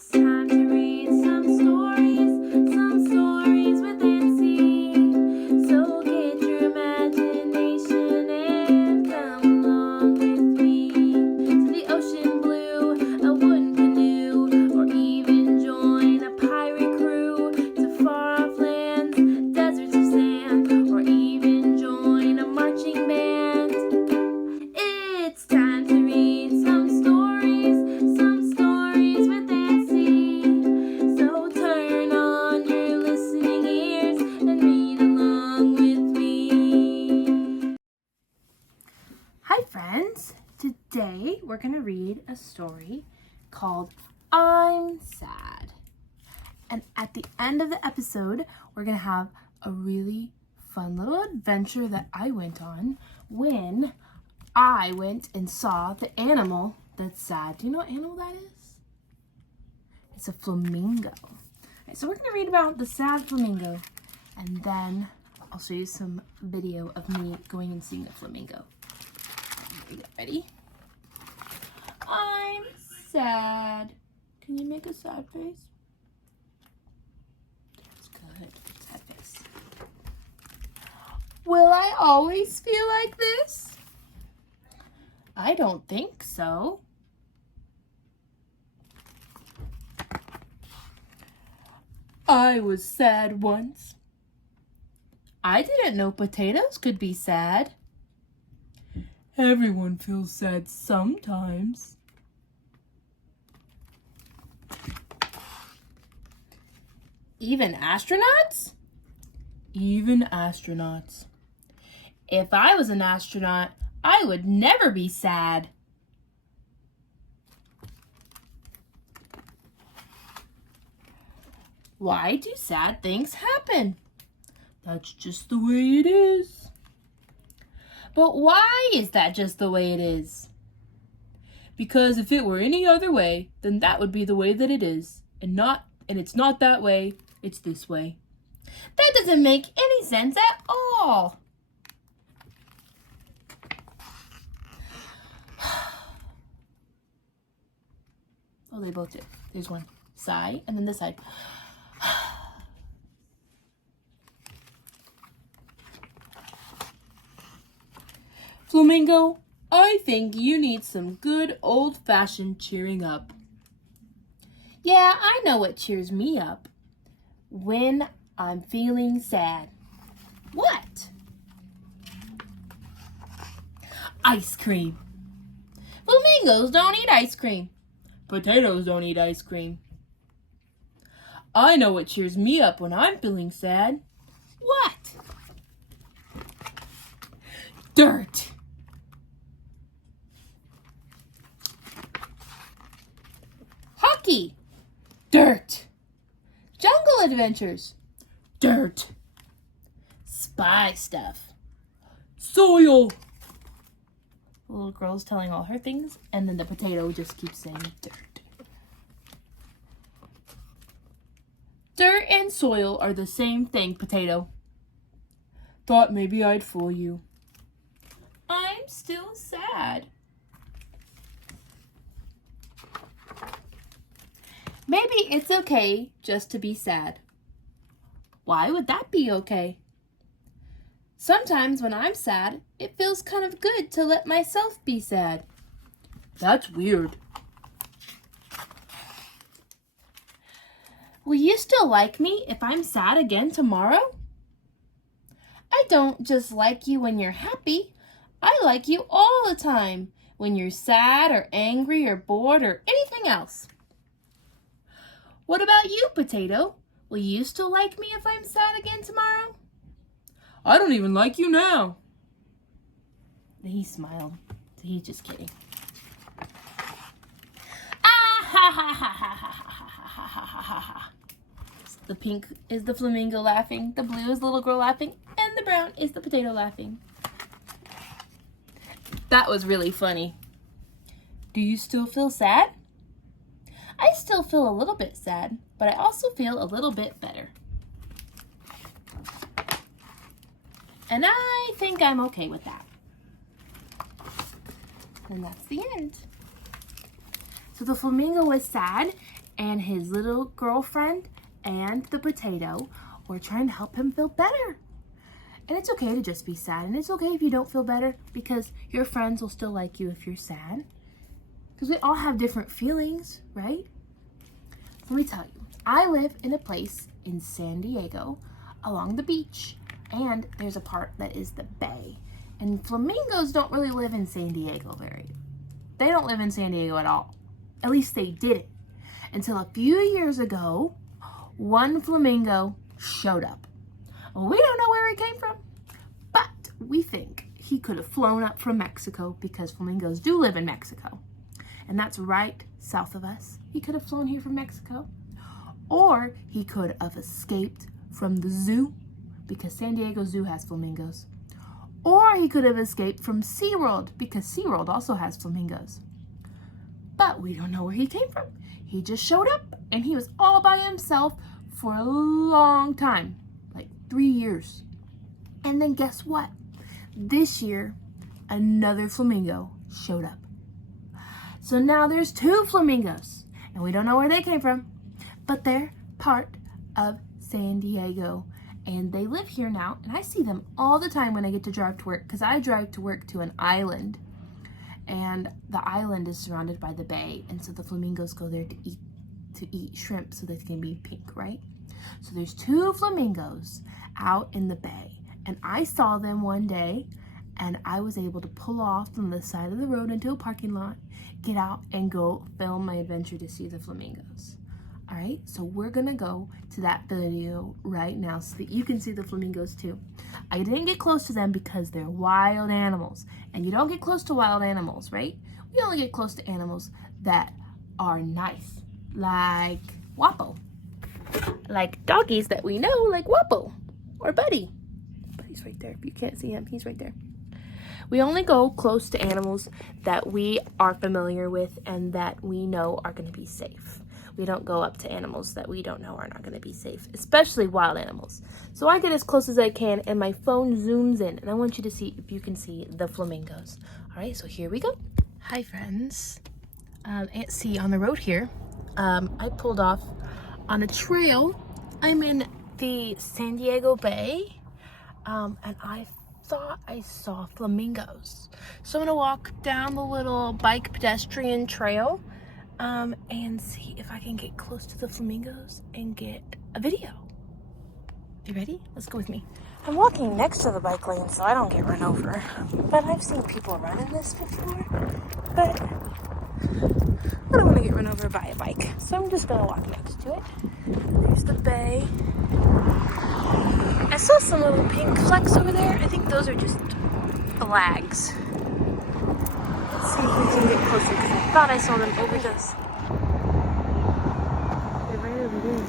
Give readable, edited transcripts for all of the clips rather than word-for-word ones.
It's time to read some stories with Nancy. So get your imagination and come along with me to the ocean blue, a wooden canoe, or even join a pirate crew to far off lands, deserts of sand, or even join a marching band. It's time to read some stories with Nancy. So turn on your listening ears and read along with me. Hi friends! Today we're going to read a story called I'm Sad. And at the end of the episode, we're going to have a really fun little adventure that I went on when I went and saw the animal that's sad. Do you know what animal that is? It's a flamingo. All right, so we're going to read about the sad flamingo, and then I'll show you some video of me going and seeing a flamingo. Here we go. Ready? I'm sad. Can you make a sad face? That's good. Sad face. Will I always feel like this? I don't think so. I was sad once. I didn't know potatoes could be sad. Everyone feels sad sometimes. Even astronauts? Even astronauts. If I was an astronaut, I would never be sad. Why do sad things happen? That's just the way it is. But why is that just the way it is? Because if it were any other way, then that would be the way that it is. And it's not that way, it's this way. That doesn't make any sense at all. Oh, they both did. There's one. Sigh, and then this side. Flamingo, I think you need some good old-fashioned cheering up. Yeah, I know what cheers me up. When I'm feeling sad. What? Ice cream. Flamingos don't eat ice cream. Potatoes don't eat ice cream. I know what cheers me up when I'm feeling sad. What? Dirt. Hockey. Dirt. Jungle adventures. Dirt. Spy stuff. Soil. The little girl's telling all her things, and then the potato just keeps saying dirt. Dirt and soil are the same thing, potato. Thought maybe I'd fool you. I'm still sad. Maybe it's okay just to be sad. Why would that be okay? Sometimes when I'm sad, it feels kind of good to let myself be sad. That's weird. Will you still like me if I'm sad again tomorrow? I don't just like you when you're happy. I like you all the time, when you're sad or angry or bored or anything else. What about you, potato? Will you still like me if I'm sad again tomorrow? I don't even like you now. He smiled. He's just kidding. Ah ha ha ha ha ha ha ha ha ha. The pink is the flamingo laughing, the blue is the little girl laughing, and the brown is the potato laughing. That was really funny. Do you still feel sad? I still feel a little bit sad, but I also feel a little bit better. And I think I'm okay with that. And that's the end. So the flamingo was sad, and his little girlfriend and the potato were trying to help him feel better. And it's okay to just be sad, and it's okay if you don't feel better, because your friends will still like you if you're sad. Because we all have different feelings, right? Let me tell you, I live in a place in San Diego along the beach, and there's a part that is the bay. And flamingos don't really live in San Diego they don't live in San Diego at all. At least they didn't. Until a few years ago, one flamingo showed up. We don't know where he came from, but we think he could have flown up from Mexico, because flamingos do live in Mexico. And that's right south of us. He could have flown here from Mexico. Or he could have escaped from the zoo, because San Diego Zoo has flamingos. Or he could have escaped from SeaWorld, because SeaWorld also has flamingos. But we don't know where he came from. He just showed up, and he was all by himself for a long time, like 3 years. And then guess what? This year, another flamingo showed up. So now there's 2 flamingos, and we don't know where they came from, but they're part of San Diego, and they live here now, and I see them all the time when I get to drive to work, because I drive to work to an island, and the island is surrounded by the bay, and so the flamingos go there to eat shrimp so they can be pink, right? So there's 2 flamingos out in the bay, and I saw them one day, and I was able to pull off on the side of the road into a parking lot, get out, and go film my adventure to see the flamingos. All right, so we're gonna go to that video right now so that you can see the flamingos too. I didn't get close to them because they're wild animals, and you don't get close to wild animals, right? We only get close to animals that are nice, like Wapo, like doggies that we know, like Wapo or Buddy. Buddy's right there. If you can't see him, he's right there. We only go close to animals that we are familiar with and that we know are going to be safe. We don't go up to animals that we don't know are not going to be safe, especially wild animals. So I get as close as I can, and my phone zooms in, and I want you to see if you can see the flamingos. All right, so here we go. Hi, friends. Aunt C on the road here. I pulled off on a trail. I'm in the San Diego Bay, and I thought I saw flamingos. So I'm gonna walk down the little bike pedestrian trail and see if I can get close to the flamingos and get a video. You ready? Let's go with me. I'm walking next to the bike lane so I don't get run over. But I've seen people running this before, but I don't want to get run over by a bike. So I'm just gonna walk next to it. There's the bay. I saw some little pink flecks over there. I think those are just flags. Let's see if we can get closer, because I thought I saw them over those. They're right over there.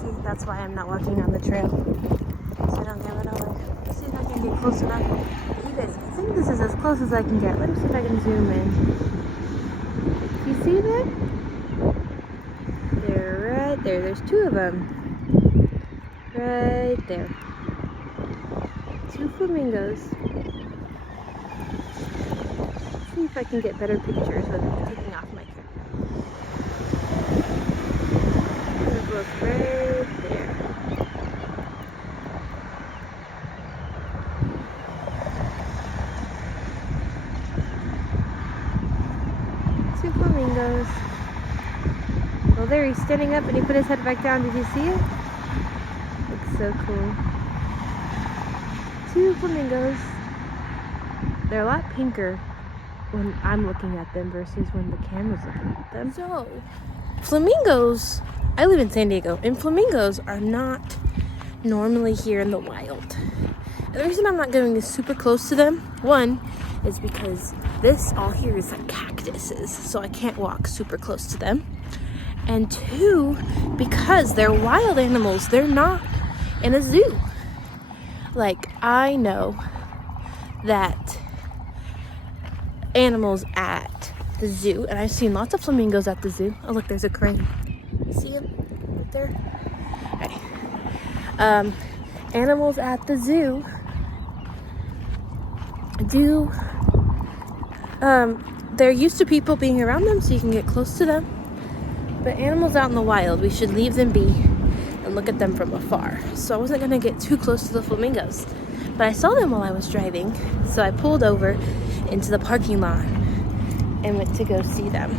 See, that's why I'm not walking on the trail, so I don't get run over. Let's see if I can get close enough. You guys, I think this is as close as I can get. Let me see if I can zoom in. You see that? They're right there. There's 2 of them. Right there. 2 flamingos. See if I can get better pictures with taking off my camera. Look right there. Two flamingos. Well, there he's standing up and he put his head back down. Did you see it? Looks so cool. 2 flamingos. They're a lot pinker when I'm looking at them versus when the camera's looking at them. So, flamingos, I live in San Diego, and flamingos are not normally here in the wild. And the reason I'm not going super close to them, one, is because this all here is like cactuses, so I can't walk super close to them. And 2, because they're wild animals, they're not in a zoo. Like, I know that animals at the zoo, and I've seen lots of flamingos at the zoo. Oh, look, there's a crane. You see him right there? Okay. Animals at the zoo they're used to people being around them, so you can get close to them. But animals out in the wild, we should leave them be and look at them from afar. So I wasn't gonna get too close to the flamingos, but I saw them while I was driving, so I pulled over into the parking lot and went to go see them.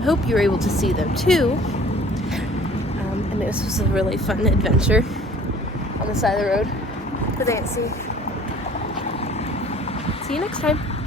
I hope you were able to see them too. And this was a really fun adventure on the side of the road for Nancy. See you next time.